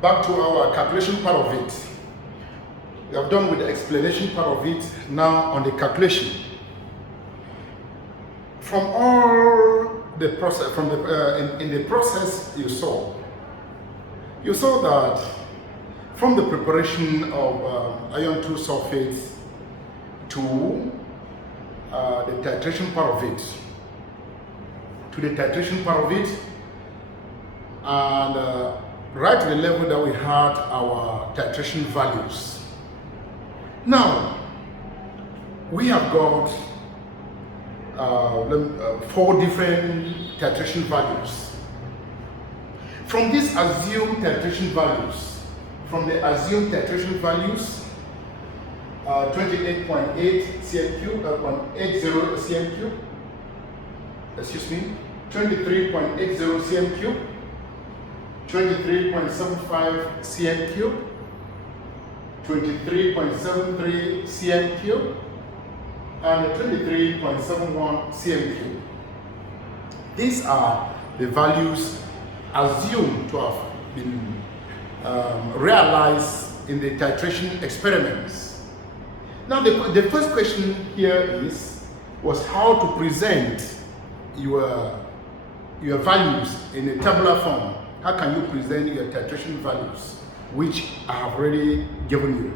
back to our calculation part of it. We have done with the explanation part of it. Now on the calculation. From all the process, in the process you saw that from the preparation of iron 2 sulfates to the titration part of it, and right to the level that we had our titration values. Now, we have got 4 different titration values. From these assumed titration values, 28.8 cm3, 0.80 cm3, excuse me, 23.80 cm3, 23.75 cm3, 23.73 cm3, and 23.71 cm3. These are the values assumed to have been realized in the titration experiments. Now the first question here was how to present your values in a tabular form. How can you present your titration values, which I have already given you?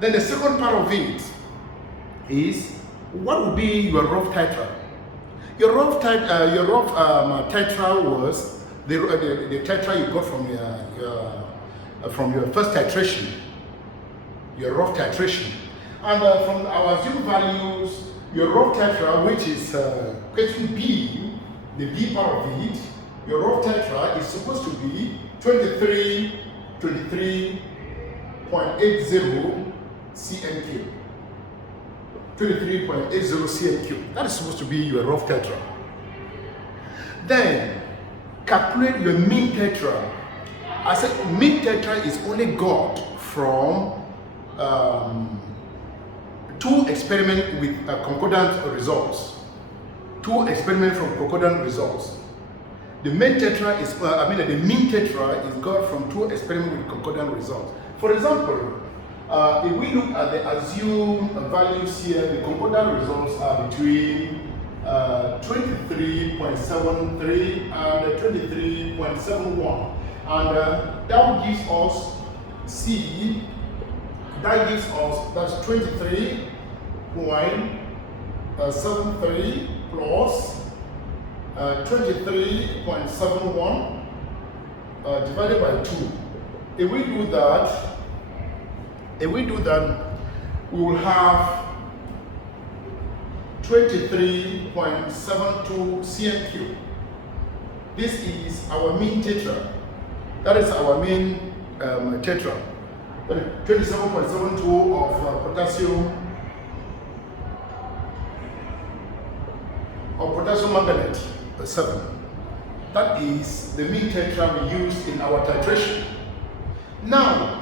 Then the second part of it is what would be your rough titra? Your rough titra was the titra you got from your first titration, your rough titration, and from our assumed values, your rough titra, which is question B, the B part of it, your rough titra is supposed to be 23.80 cm3. 23.80 cm3. That is supposed to be your rough tetra. Then calculate your mean tetra. I said mean tetra is only got from 2 experiments with concordant results. 2 experiments from concordant results. The main tetra is, the mean tetra is got from 2 experiments with concordant results. For example, if we look at the assumed values here, the concordant results are between 23.73 and 23.71, and that gives us C. That gives us that's 23.73 plus 23.71 divided by 2. If we do that, we will have 23.72 cm3. This is our mean tetra. That is our main tetra. 27.72 of potassium manganate 7. That is the mean tetra we used in our titration. Now,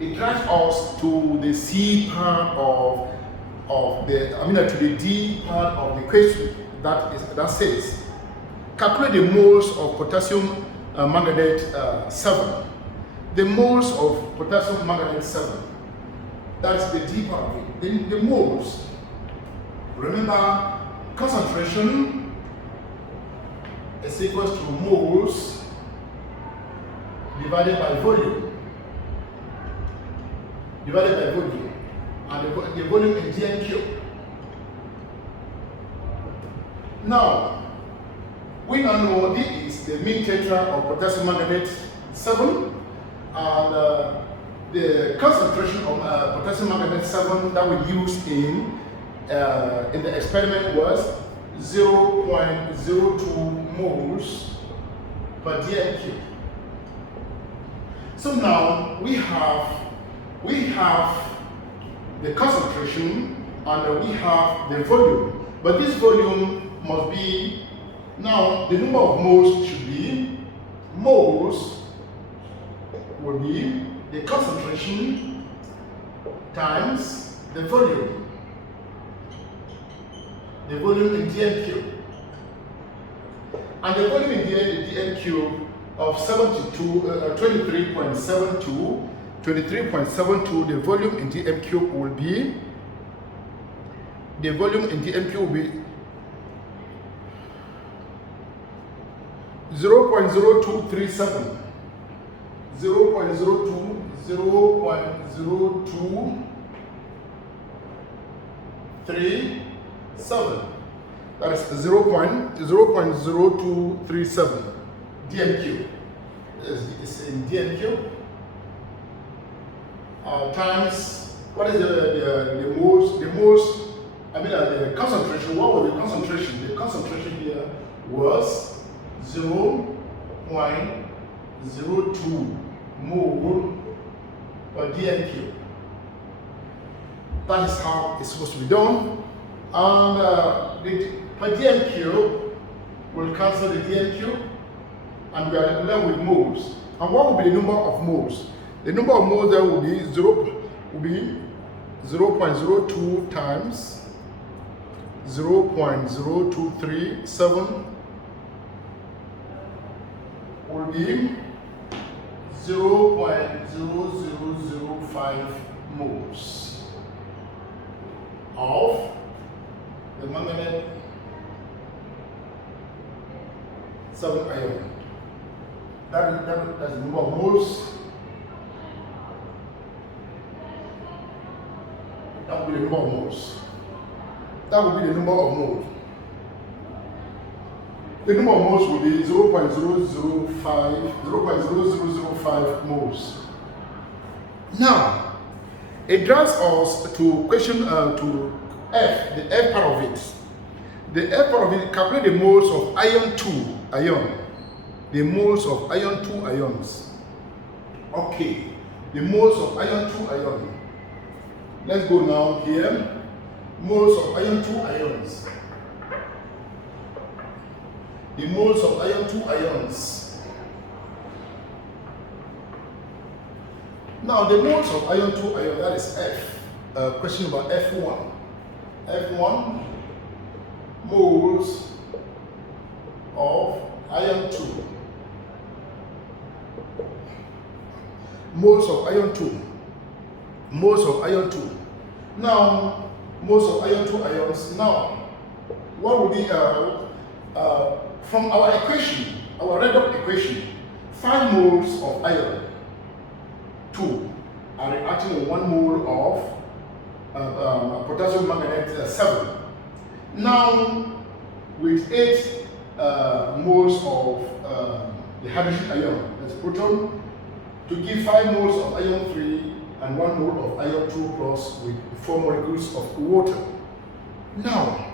it drives us to the C part to the D part of the question that says calculate the moles of potassium manganate 7. The moles of potassium manganate 7. That's the D part of it. Then the moles. Remember, concentration is equals to moles divided by volume. And the volume in dm cube. Now, we now know this is the mean tetra of potassium manganate 7, and the concentration of potassium manganate 7 that we used in the experiment was 0.02 moles per dm cube. So now we have the concentration and we have the volume. But this volume must be, now the number of moles should be, moles will be the concentration times the volume. The volume in dm cube. And the volume in the dm cube of 23.72, the volume in the MQ will be, 0.0237, 0.0237. That is 0.0237 DMQ. It's in DMQ. Times, what is the concentration? What was the concentration? The concentration here was 0.02 mole per DMQ. That is how it's supposed to be done. And per DMQ, we'll cancel the DMQ, and we are left with moles. And what will be the number of moles? The number of moles there will be 0.02 times 0.0237 will be 0.0005 moles of the manganate 7 ion. That's the number of moles. That will be the number of moles. That will be the number of moles. The number of moles will be 0.0005 moles. Now, it drives us to question to F, the F part of it. The F part of it, calculate the moles of ion 2 ion. The moles of ion 2 ions. Okay, the moles of ion 2 ion. Let's go now here. Moles of ion 2 ions. The moles of ion 2 ions. Now the moles of ion 2 ion, that is F. Question about F1. F1 moles of ion 2. Moles of ion 2. Moles of ion 2. Now, moles of ion 2 ions. Now, what would be from our equation, our redox equation, 5 moles of ion 2 are reacting with 1 mole of potassium manganate 7. Now, with 8 moles of the hydrogen ion, that's proton, to give 5 moles of ion 3 and 1 mole of ion 2 plus with 4 molecules of water. Now,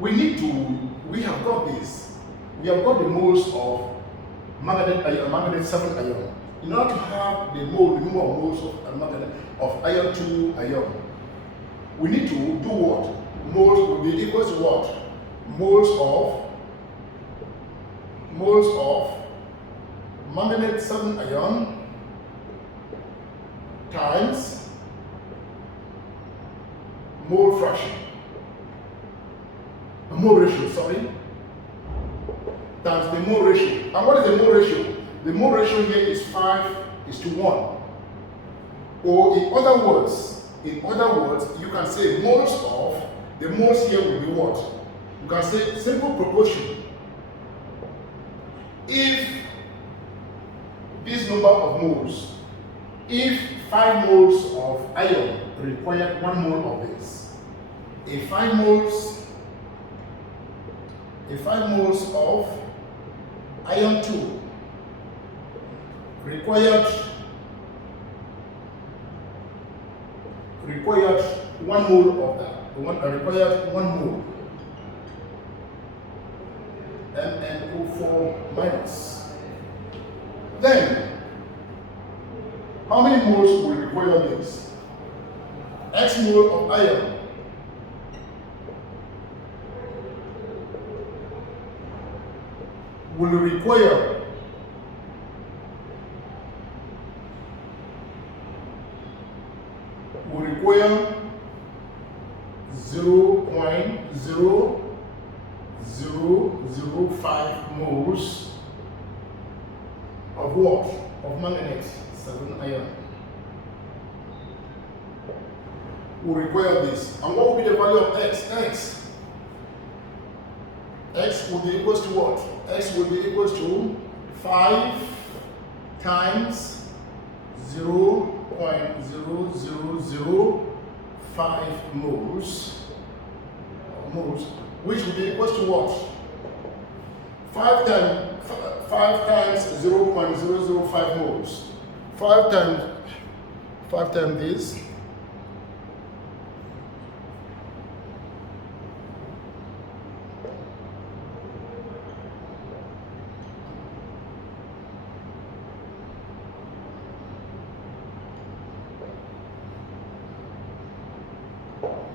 we have got this. We have got the moles of manganate 7 ion. In order to have the number of moles of ion 2 ion, we need to do what? Moles will be equal to what? Moles of manganate 7 ion times mole fraction. Mole ratio, sorry. Times the mole ratio. And what is the mole ratio? The mole ratio here is 5:1. Or in other words, you can say moles of, the moles here will be what? You can say simple proportion. If this number of moles, if 5 moles of ion require 1 mole of this, if 5 moles of ion 2 required 1 mole of that, required 1 mole, MnO4 minus. Then, how many moles will require this? X mole of iron will require 0.005 0.005 moles of what? Of manganate 7 ion. We require this. And what will be the value of X? X will be equals to what? X will be equals to 5 times 0.0005 moles, which will be equals to what? 5 times 0.005 moles. 5 times this.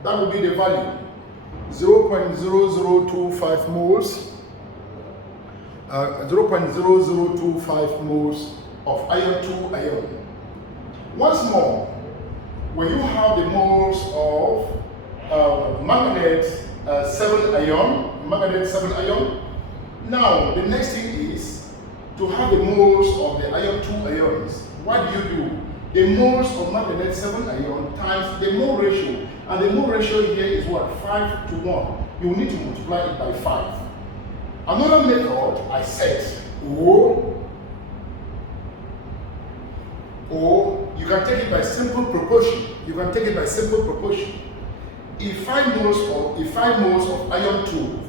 That will be the value, 0.0025 moles, 0.0025 moles of iron 2 ion. Once more, when you have the moles of manganate 7 ion, now the next thing is to have the moles of the iron 2 ions. What do? The moles of manganate 7 ion times the mole ratio. And the mole ratio here is what? 5 to 1. You will need to multiply it by 5. Another method I said, or you can take it by simple proportion. If 5 moles of iron 2,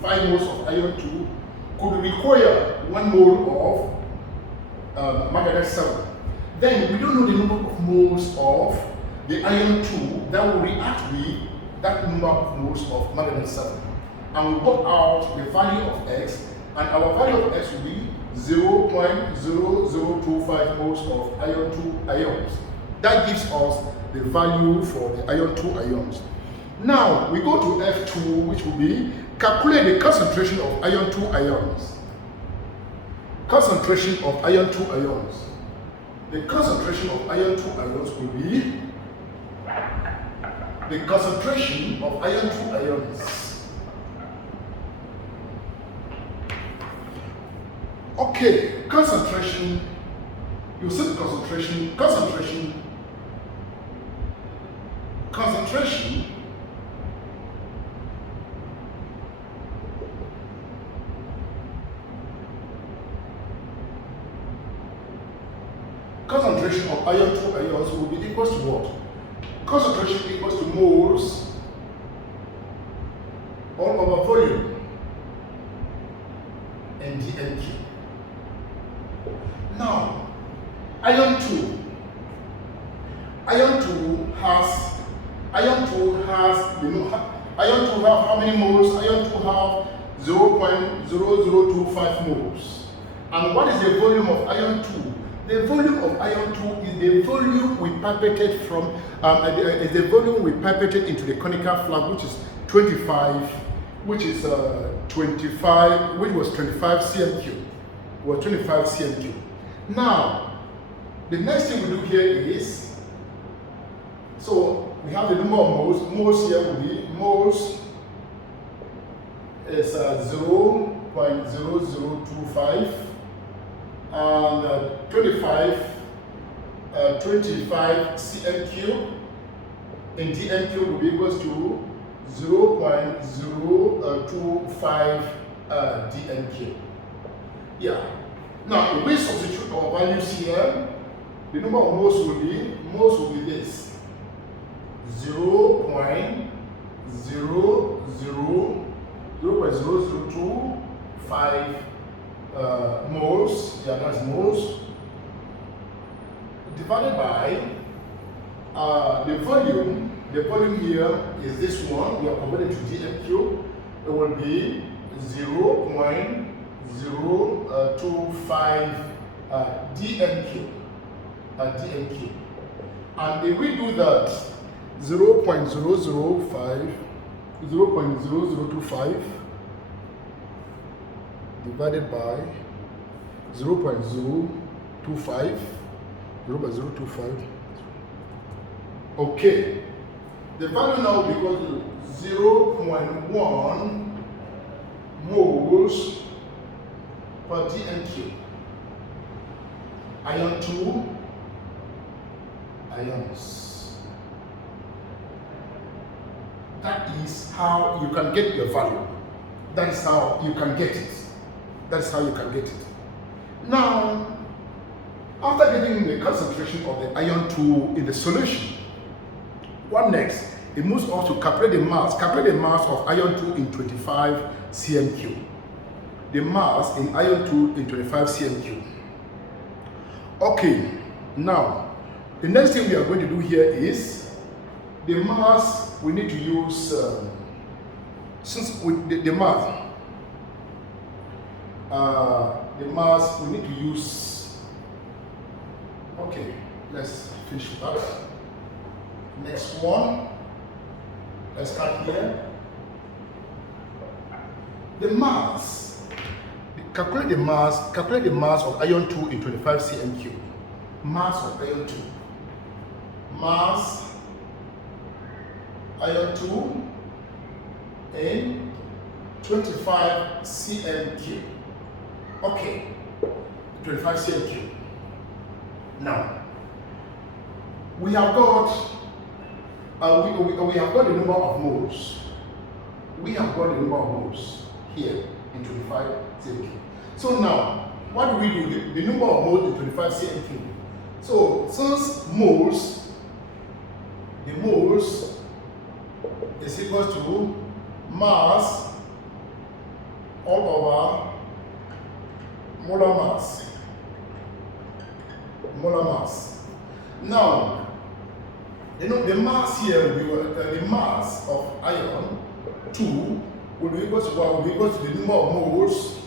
could require 1 mole of manganate 7, then we don't know the number of moles of the iron 2 that will react with that number of moles of manganate 7. And we work out the value of X, and our value of X will be 0.0025 moles of iron 2 ions. That gives us the value for the iron 2 ions. Now we go to F2, which will be calculate the concentration of iron 2 ions. Concentration of iron 2 ions. The concentration of iron 2 ions will be the concentration of iron 2 ions. Okay, concentration. You see the concentration. Concentration of iron 2 ions will be equals to what? Concentration equals to moles all over volume and dNq. Now, iron 2 has how many moles? Iron 2 have 0.0025 moles. And what is the volume of iron 2? The volume of iron 2 is the volume we pipeted from, is the volume we pipeted into the conical flask, which is 25, which was 25 cm3. Was 25 cm3. Now, the next thing we do here is, so we have the number of moles. Moles here will be moles is 0.0025. And 25 cm3 in dNq will be equals to 0.025 dNq. Yeah. Now, if we substitute our values here, the number of moles will be this 0.002.5 moles, that's moles, divided by the volume. The volume here is this one. We are converting to dNq. It will be 0.025 dNq. And if we do that, 0.025 divided by 0.025. Okay. The value now becomes 0.1 moles per dm3. Iron 2 ions. That is how you can get your value. That is how you can get it. That is how you can get it. Now, after getting the concentration of the iron 2 in the solution, what next? It moves on to calculate the mass. Calculate the mass of iron 2 in 25 cm3. The mass in iron 2 in 25 cm3. Okay, now the next thing we are going to do here is the mass. We need to use since with the mass we need to use. Okay, let's finish with that. Next one, let's start here. The mass. Calculate the mass of iron 2 in 25 cm3. Mass of iron 2. Mass iron 2 in 25 cm3. Okay, 25 cm3. Now, we have got we have got the number of moles. We have got the number of moles here in 25 cm3. So now, what do we do? The number of moles in 25 cm3. So since moles, the moles is equal to mass all over molar mass. Molar mass. Now, you know the mass here will be the mass of iron 2 will be equal to what? Will be equal to the number of moles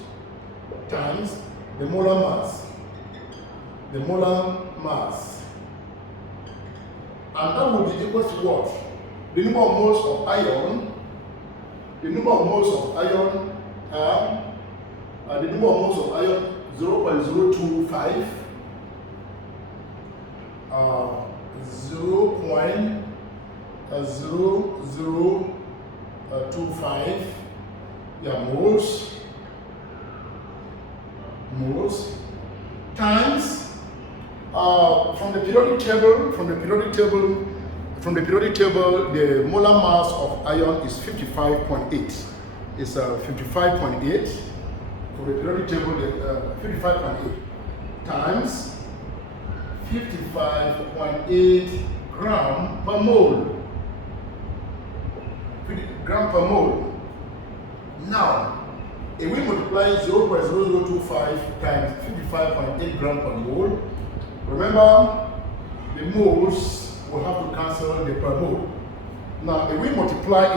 times the molar mass. The molar mass. And that will be equal to what? The number of moles of iron. The number of moles of iron the number of moles of iron 0.025. 0.0025 moles times from the periodic table the molar mass of iron is 55.8. It's 55.8 from the periodic table. 55.8 times 55.8 gram per mole. Gram per mole. Now, if we multiply 0.0025 times 55.8 gram per mole, remember the moles will have to cancel the per mole. Now, if we multiply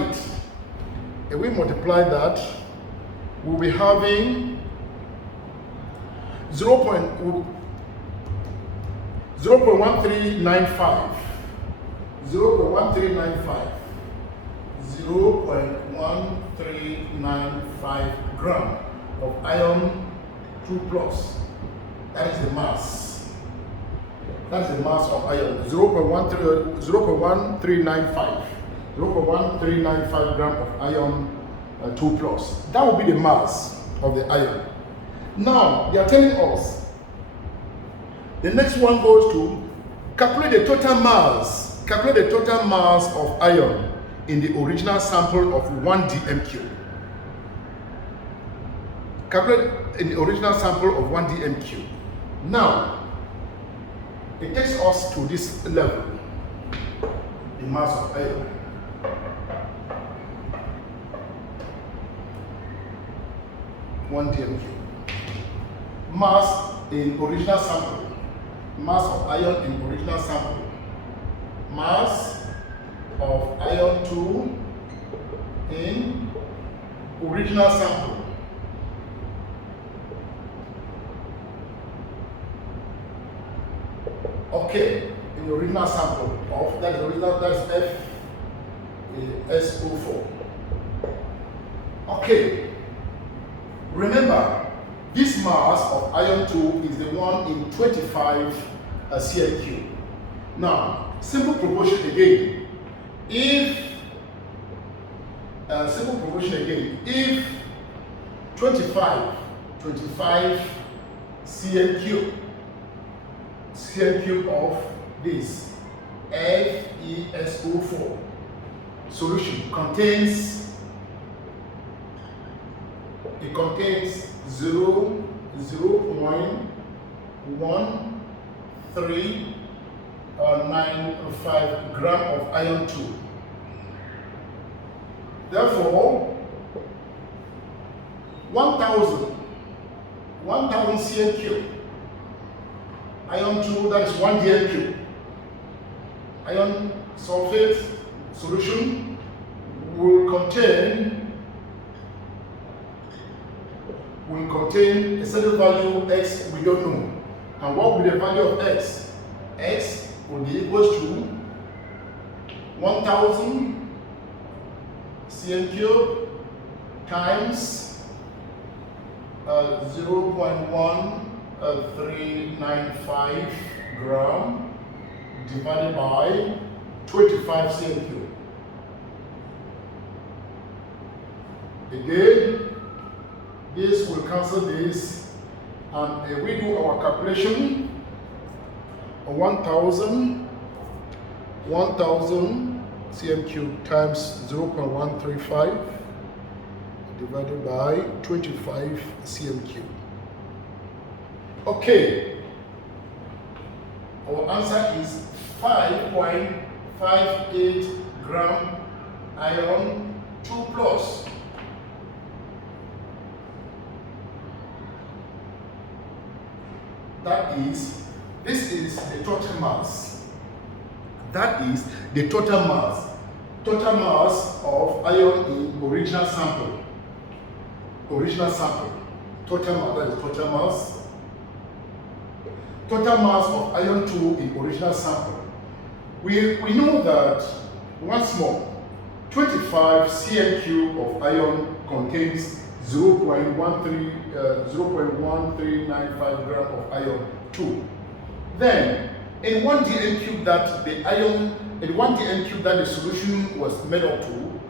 that, we'll be having 0.1395. 0.1395 gram of iron 2 plus. That is the mass. That's the mass of iron. 0.1395. 0.1395 gram of iron 2 plus. That will be the mass of the iron. Now they are telling us the next one goes to calculate the total mass. Calculate the total mass of iron in the original sample of 1 dm3. Calculate in the original sample of 1 dm3. Now, it takes us to this level, the mass of iron. One dm3. Mass in original sample. Mass of iron in original sample. Mass of iron 2 in original sample. Okay, in the original sample of that original, that's SO4. Okay, remember this mass of iron 2 is the one in 25 cm3. Now, simple proportion again. If 25 cm cube of this FeSO4 solution contains 0.1395 gram of iron 2. Therefore, 1000 cm cube iron 2, that is 1 dm cube iron sulfate solution will contain a certain value x we don't know. And what will be the value of x? X will be equals to 1000 cm cube times 0.1395 gram divided by 25 cm cube. Again, this will cancel this, and we do our calculation. 1000 cm cube times 0.135 divided by 25 cm cube. Okay, our answer is 5.58 gram iron 2 plus. This is the total mass. That is the total mass. Total mass of iron in original sample. Total mass, that is total mass. Total mass of iron 2 in original sample. We know that, once more, 25 cm cube of iron contains 0.1395 gram of iron 2. Then, in 1 dm cube that the solution was made up to,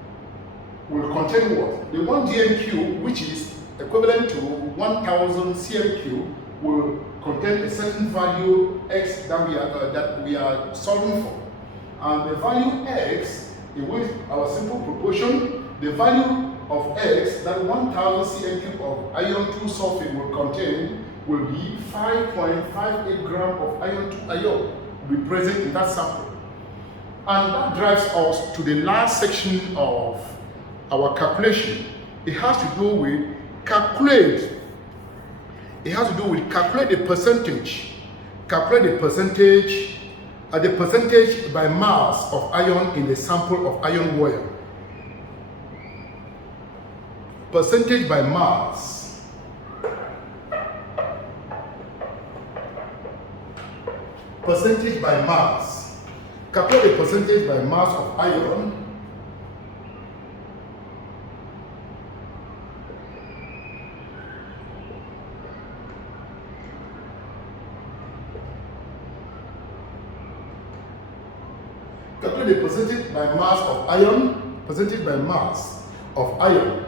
will contain what? The 1 dm cube, which is equivalent to 1000 cm cube, will contain a certain value x that we are solving for. And the value x, with our simple proportion, the value of x that 1000 cm cube of iron 2 sulfate will contain will be 5.58 gram of iron 2 ion will be present in that sample. And that drives us to the last section of our calculation. It has to do with calculate the percentage. Calculate the percentage by mass of iron in the sample of iron wire. Percentage by mass. Percentage by mass. Calculate the percentage by mass of iron calculate the percentage by mass of iron, percentage by mass of iron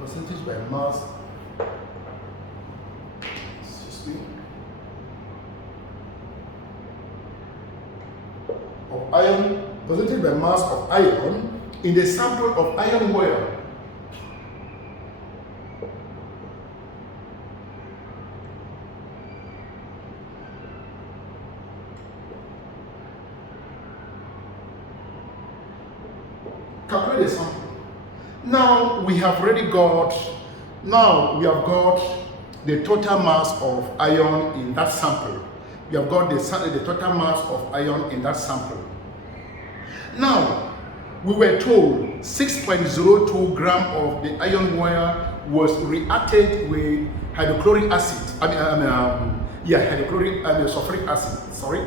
percentage by mass of iron, percentage by mass of iron in the sample of iron wire. Calculate the sample. Now we have got the total mass of iron in that sample. We have got the total mass of iron in that sample. Now, we were told 6.02 gram of the iron wire was reacted with hydrochloric acid. Sulfuric acid. Sorry.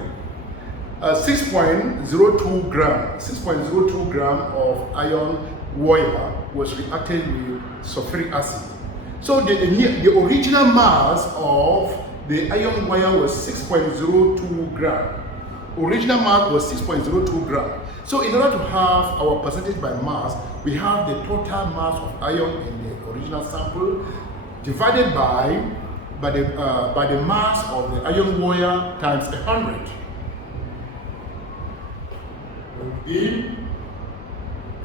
6.02 gram of iron wire was reacted with sulfuric acid. So the original mass of the iron wire was 6.02 gram. original mass was 6.02 gram. So in order to have our percentage by mass, we have the total mass of iron in the original sample divided by the mass of the iron wire times 100. Will give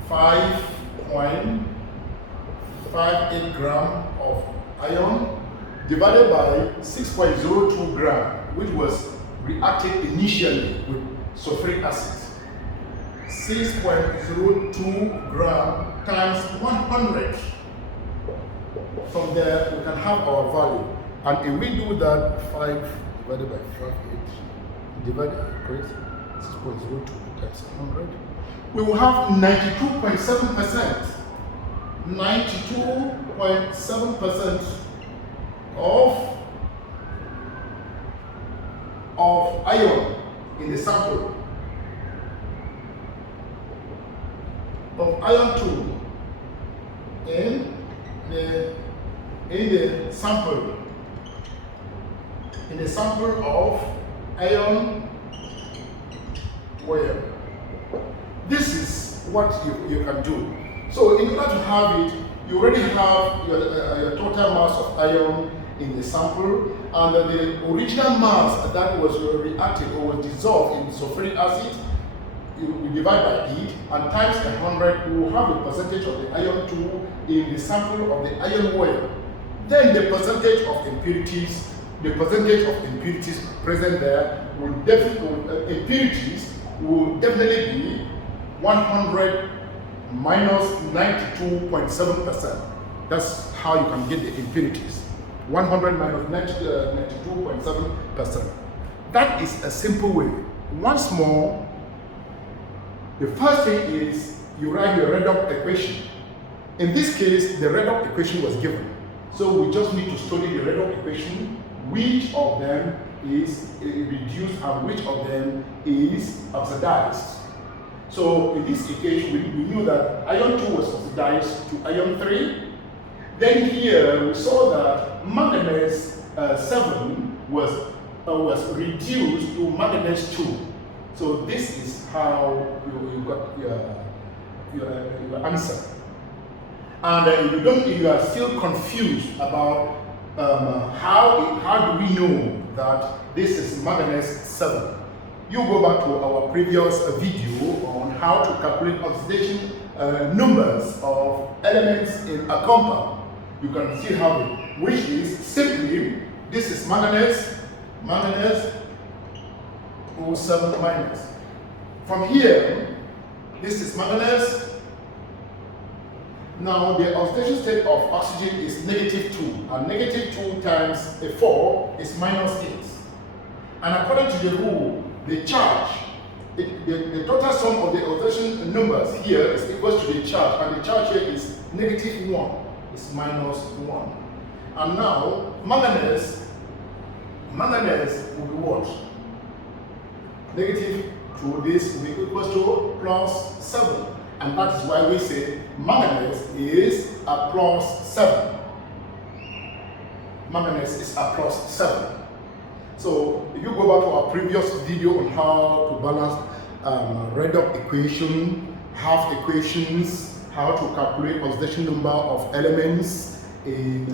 5.58 gram of iron divided by 6.02 gram, which was reacted initially with sulfuric acid. 6.02 gram times 100. From there, we can have our value. And if we do that, 5 divided by 5.8 divided by 6.02 times 100, we will have 92.7%. 92.7% of iron in the sample. Of iron 2 in the sample of iron wire. This is what you can do. So in order to have it, you already have your total mass of iron in the sample, and the original mass that was reacted or was dissolved in sulfuric acid, you divide by it, and times 100, you will have the percentage of the iron 2 in the sample of the iron wire. Then the percentage of impurities present there will definitely be 100 minus 92.7%. That's how you can get the impurities. 100 minus 92.7%. That is a simple way. Once more, the first thing is you write your redox equation. In this case, the redox equation was given. So we just need to study the redox equation, which of them is reduced and which of them is oxidized. So in this equation, we knew that iron 2 was oxidized to iron 3. Then here we saw that manganese 7 was reduced to manganese 2. So this is how you got your answer. And if you are still confused about how do we know that this is manganese 7, you go back to our previous video on how to calculate oxidation numbers of elements in a compound. You can still have it, which is simply, this is manganese O7 minus. From here, this is manganese. Now the oxidation state of oxygen is -2, and -2 times a 4 is -8. And according to the rule, the charge, the total sum of the oxidation numbers here is equal to the charge, and the charge here is -1, it's -1. And now manganese will be what? -2, this will be equal to +7. And that is why we say manganese is a +7. Manganese is a +7. So if you go back to our previous video on how to balance redox equation, half equations, how to calculate oxidation number of elements in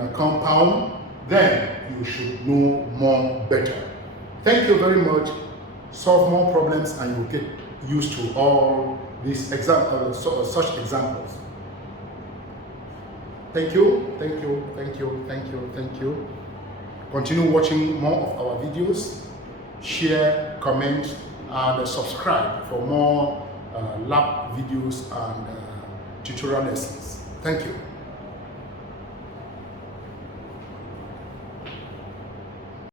a compound, then you should know more better. Thank you very much. Solve more problems and you'll get used to all these such examples. Thank you. Continue watching more of our videos. Share, comment, and subscribe for more lab videos and tutorial lessons. Thank you.